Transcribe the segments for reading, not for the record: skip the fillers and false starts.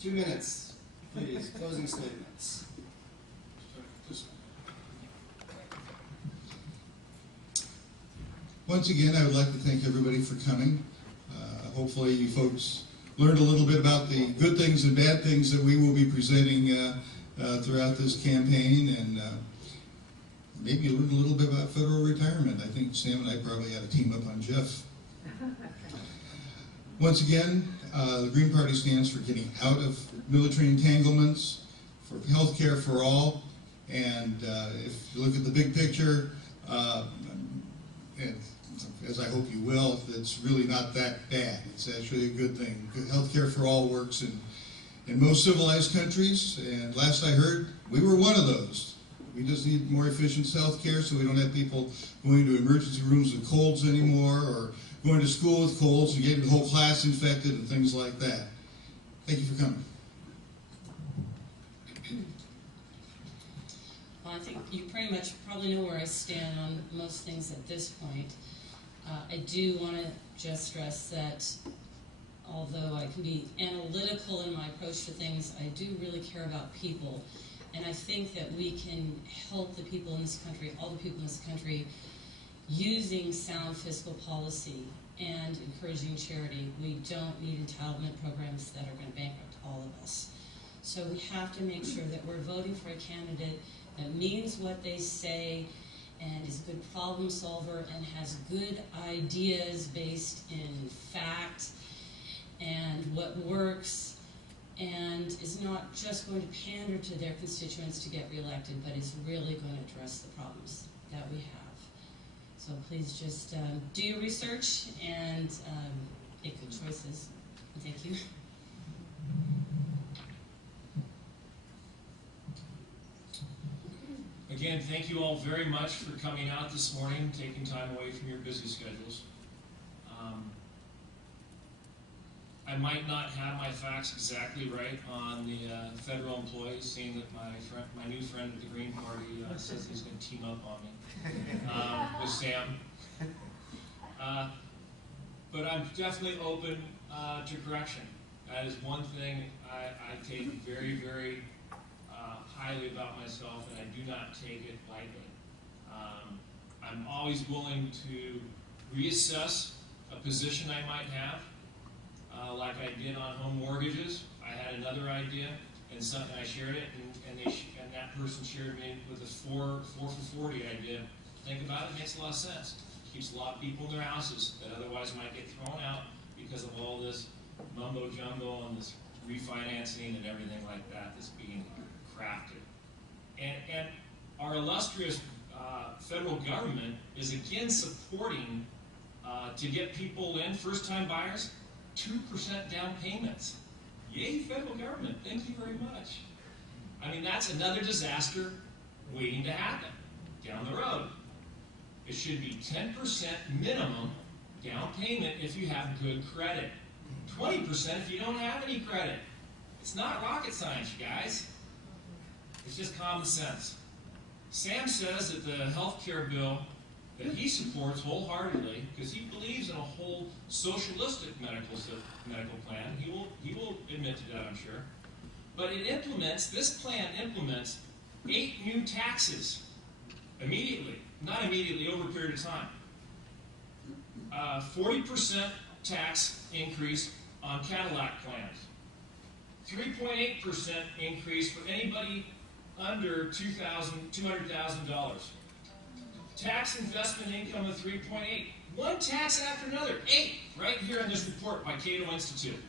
2 minutes, please. Closing statements. Once again, I would like to thank everybody for coming. Hopefully you folks learned a little bit about the good things and bad things that we will be presenting throughout this campaign, and maybe learned a little bit about federal retirement. I think Sam and I probably had a team up on Jeff. Once again, the Green Party stands for getting out of military entanglements, for health care for all, and if you look at the big picture, and as I hope you will, it's really not that bad. It's actually a good thing. Health care for all works in most civilized countries, and last I heard, we were one of those. We just need more efficient health care so we don't have people going to emergency rooms with colds anymore, or going to school with colds and getting the whole class infected and things like that. Thank you for coming. Well, I think you pretty much probably know where I stand on most things at this point. I do want to just stress that although I can be analytical in my approach to things, I do really care about people. And I think that we can help the people in this country, all the people in this country, using sound fiscal policy and encouraging charity. We don't need entitlement programs that are going to bankrupt all of us. So we have to make sure that we're voting for a candidate that means what they say and is a good problem solver and has good ideas based in fact and what works, and is not just going to pander to their constituents to get reelected, but is really going to address the problems that we have. So please just do your research and make good choices. Thank you. Again, thank you all very much for coming out this morning, taking time away from your busy schedules. I might not have my facts exactly right on the federal employees, seeing that my new friend at the Green Party says he's going to team up on me with Sam. But I'm definitely open to correction. That is one thing I take very, very highly about myself, and I do not take it lightly. I'm always willing to reassess a position I might have. Like I did on home mortgages, I had another idea, and I shared it, and that person shared me with a 4 for 40 idea. Think about it, it makes a lot of sense. Keeps a lot of people in their houses that otherwise might get thrown out because of all this mumbo jumbo and this refinancing and everything like that that's being crafted. And our illustrious federal government is again supporting to get people in, first-time buyers, 2% down payments. Yay, federal government, thank you very much. I mean, that's another disaster waiting to happen down the road. It should be 10% minimum down payment if you have good credit. 20% if you don't have any credit. It's not rocket science, you guys. It's just common sense. Sam says that the health care bill that he supports wholeheartedly, because he believes in a whole socialistic medical plan. He will admit to that, I'm sure. But this plan implements 8 new taxes immediately, not immediately, over a period of time. 40% tax increase on Cadillac plans. 3.8% increase for anybody under $200,000. Tax investment income of 3.8. One tax after another. 8, right here in this report by Cato Institute.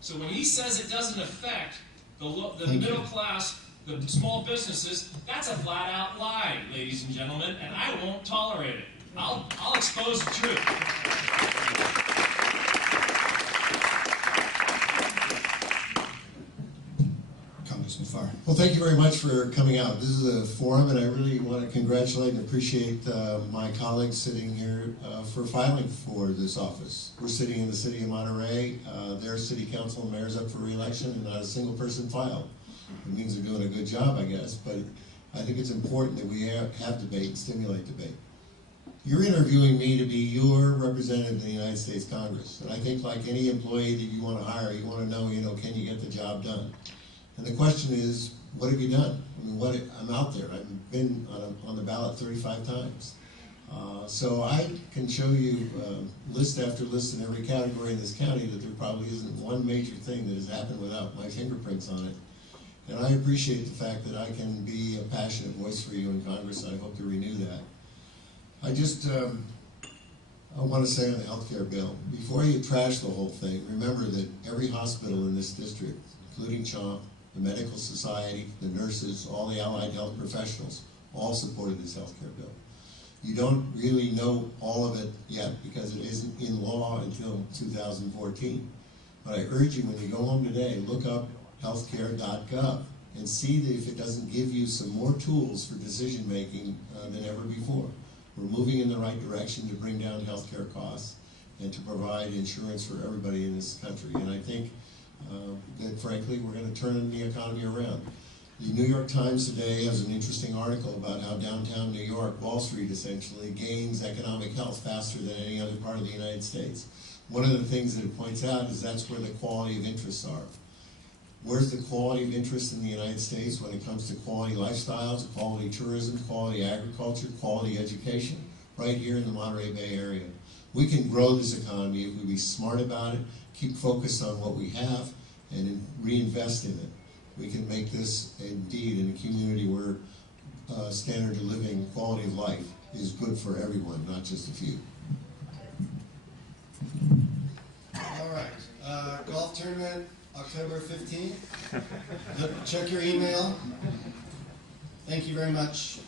So when he says it doesn't affect the middle class, the small businesses, that's a flat out lie, ladies and gentlemen, and I won't tolerate it. I'll expose the truth. Congressman Farr. Well, thank you very much for coming out. This is a forum, and I really want to congratulate and appreciate my colleagues sitting here for filing for this office. We're sitting in the city of Monterey. Their city council and mayor's up for re-election, and not a single person filed. It means they're doing a good job, I guess, but I think it's important that we have debate and stimulate debate. You're interviewing me to be your representative in the United States Congress. And I think like any employee that you want to hire, you want to know, can you get the job done? And the question is, what have you done? I mean, I'm out there. I've been on the ballot 35 times. So I can show you list after list in every category in this county that there probably isn't one major thing that has happened without my fingerprints on it. And I appreciate the fact that I can be a passionate voice for you in Congress. I hope to renew that. I want to say on the health care bill, before you trash the whole thing, remember that every hospital in this district, including CHOMP, the medical society, the nurses, all the allied health professionals, all supported this health care bill. You don't really know all of it yet because it isn't in law until 2014. But I urge you, when you go home today, look up healthcare.gov and see that if it doesn't give you some more tools for decision making than ever before. We're moving in the right direction to bring down healthcare costs and to provide insurance for everybody in this country. And I think that, frankly, we're going to turn the economy around. The New York Times today has an interesting article about how downtown New York, Wall Street essentially, gains economic health faster than any other part of the United States. One of the things that it points out is that's where the quality of interests are. Where's the quality of interest in the United States when it comes to quality lifestyles, quality tourism, quality agriculture, quality education? Right here in the Monterey Bay area. We can grow this economy if we be smart about it, keep focused on what we have, and reinvest in it. We can make this indeed in a community where standard of living, quality of life is good for everyone, not just a few. All right, golf tournament, October 15th. Check your email. Thank you very much.